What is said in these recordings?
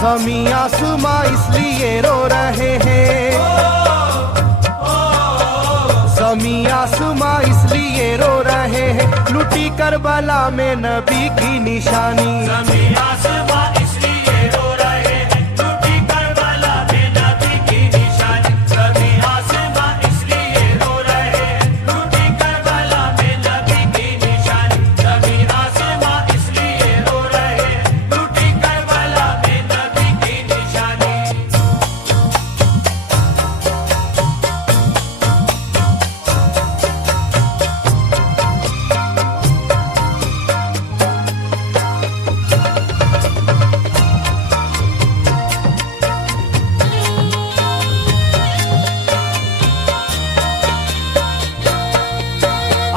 ज़मीं आसमां इसलिए रो रहे हैं, ज़मीं आसमां इसलिए रो रहे हैं, लुटी करबला में नबी की निशानी। ज़मीं आसमां इसलिए रो रहे हैं, लुटी करबला में नबी की निशानी। ज़मीं आसमां इसलिए रो रहे हैं, लुटी करबला में नबी की निशानी। ज़मीं आसमां इसलिए रो रहे हैं, लुटी करबला में नबी की निशानी।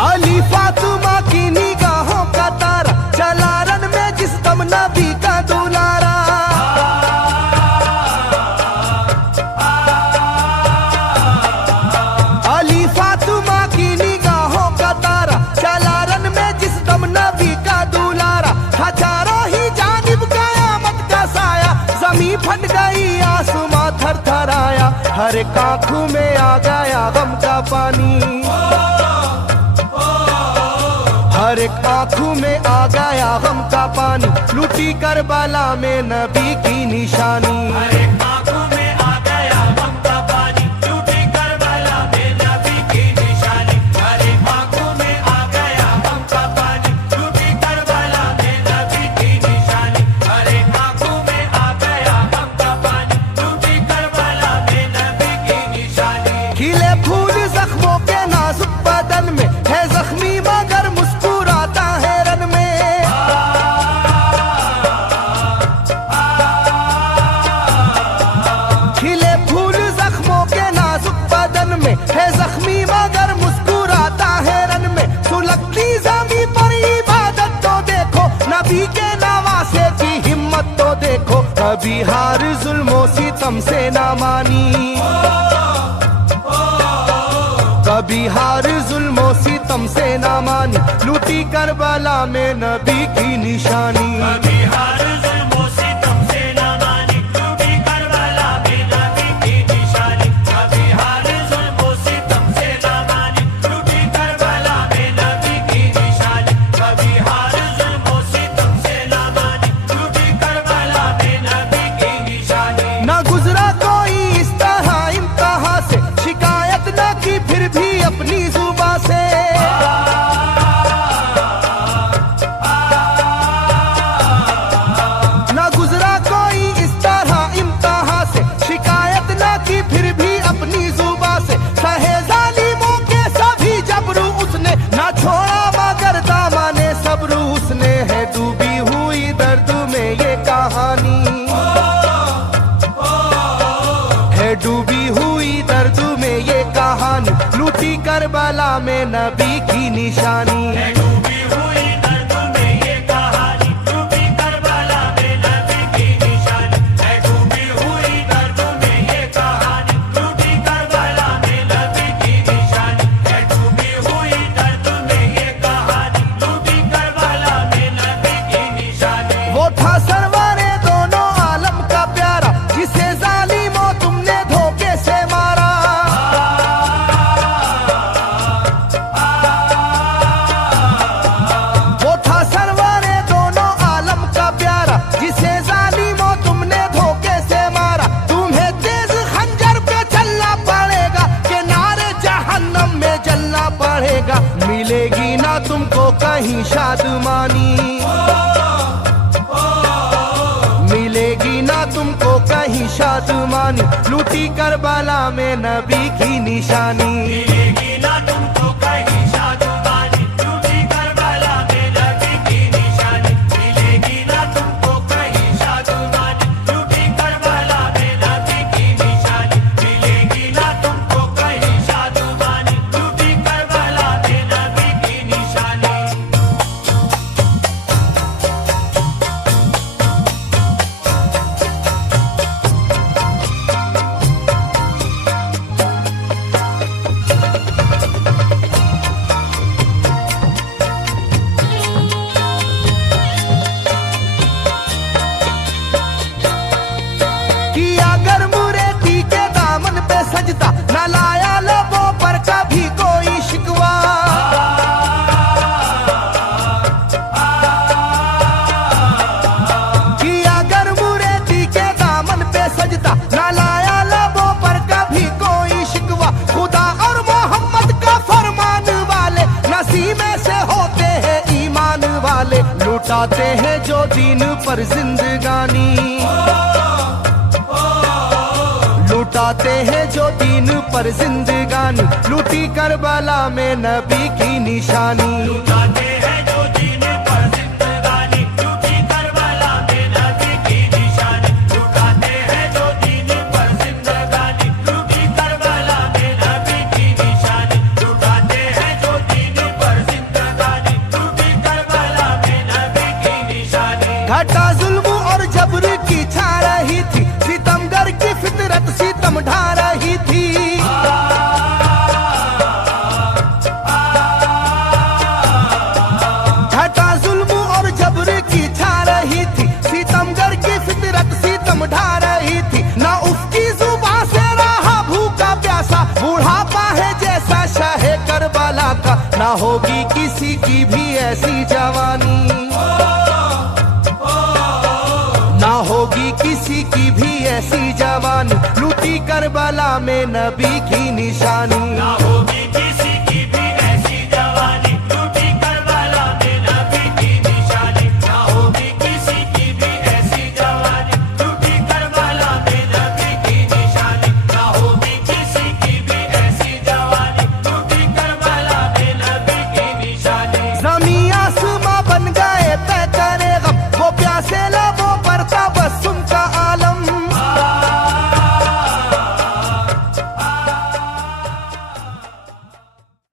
अली फातिमा की निगाहों का तारा, चला रन में जिस दम नबी का दुलारा। अली फातिमा की निगाहों का तारा, चला रन में जिस दम नबी का दुलारा। हजारों ही जानिब कयामत का साया, जमीन फट गई आसमां थर थर आया। हर एक आंखों में आ गया गम का पानी, हर एक आंखों में आ गया गम का पानी, लुटी करबला में नबी की निशानी। हर एक आंखों में आ गया गम का पानी, लुटी करबला में नबी की निशानी। हर एक आंखों में आ गया गम का पानी, लुटी करबला में नबी की निशानी। हर एक आंखों में आ गया गम का पानी, लुटी करबला में नबी की निशानी। खिले फूल जख्मों के नाजुक बदन में है जख्मी मगर मुस्कुराता है रन में। खिले फूल जख्मों के नाजुक बदन में है जख्मी मगर मुस्कुराता है रन में। सुलगती ज़मीं पर इबादत तो देखो, नबी के नवासे की हिम्मत तो देखो। कभी हार जुल्मों सितम से ना मानी, कभी हार जुल्मों सितम से ना मानी, लुटी करबला में नबी की निशानी। कभी हार जुल्मों सितम से ना मानी, लुटी करबला में नबी की निशानी। कभी हार जुल्मों सितम से ना मानी, लुटी करबला में नबी की निशानी। कभी हार जुल्मों सितम से ना मानी, लुटी करबला में नबी की निशानी। ना गुजरा कोई इस तरह इम्तिहान से, शिकायत न की फिर भी अपनी जुबां से। ना गुजरा कोई इस तरह इम्तिहान से, शिकायत न की फिर भी अपनी जुबां से। सहे जालिमों के सभी जबरू उसने, ना छोड़ा मगर दामने सब्र उसने। है डूबी हुई दर्द में ये कहानी, है डूबी हुई दर्द में ये कहानी, लुटी करबला में नबी की निशानी। है डूबी हुई दर्द में ये कहानी, लुटी करबला में नबी की निशानी। है डूबी हुई दर्द में ये कहानी, लुटी करबला में नबी की निशानी। है डूबी हुई दर्द में ये कहानी, लुटी करबला में नबी की निशानी। वो था सरवारे दोनों आलम का प्यारा, जिसे जालिमों तुमने धोखे से मारा। वो था सरवारे दोनों आलम का प्यारा, जिसे जालिमों तुमने धोखे से मारा। तुम्हें तेज खंजर पे चलना पड़ेगा, कि नारे जहन्नम में जलना पड़ेगा। मिलेगी ना तुमको कहीं शादमानी, मिलेगी ना तुमको कहीं शादमानी, लुटी करबला में नबी की निशानी। मिलेगी ना तुमको कहीं शादमानी, लुटी करबला में नबी की निशानी। मिलेगी ना तुमको कहीं शादमानी, लुटी करबला में नबी की निशानी। मिलेगी ना तुमको कहीं शादमानी, लुटी करबला में नबी की निशानी। उसी में से होते हैं ईमान वाले, लुटाते हैं जो दीन पर जिंदगानी, लुटाते हैं जो दीन पर जिंदगानी, लूटी करबला में नबी की निशानी। लुटाते हैं जो दीन पर जिंदगानी, लूटी करबला में नबी की निशानी। लुटाते हैं जो दीन पर जिंदगानी, लूटी करबला में नबी की निशानी। लुटाते हैं जो दीन पर जिंदगानी, लूटी करबला में नबी की निशानी। घटा जुल्म और जबर की छा रही थी, सितमगर की फितरत सितम ढा रही थी। घटा जुल्म और जबर की छा रही थी, सितमगर की फितरत सितम ढा रही थी। ना उसकी जुबान से रहा भूखा प्यासा, बुढ़ापा है जैसा शाहे करबला का, ना होगी किसी की भी ऐसी जवानी, ना होगी किसी की भी ऐसी जवानी, लूटी करबला में नबी की निशानी। ना होगी